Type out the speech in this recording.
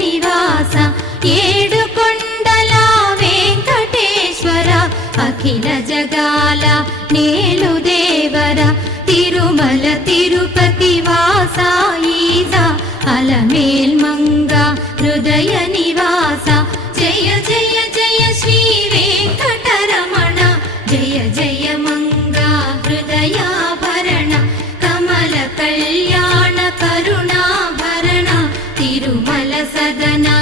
నివాస ఏడుకొండల వెంకటేశ్వర అఖిల జగాల నేలు దేవర తిరుమల తిరుపతి వాస ఈసా అలమేల్ మంగ హృదయ నివాస జయ జయ జయ శ్రీ వెంకటరమణ జయ జయ మంగ హృదయాభరణ కమల కళ్యాణ కరుణాభరణ తిరుమల సదనా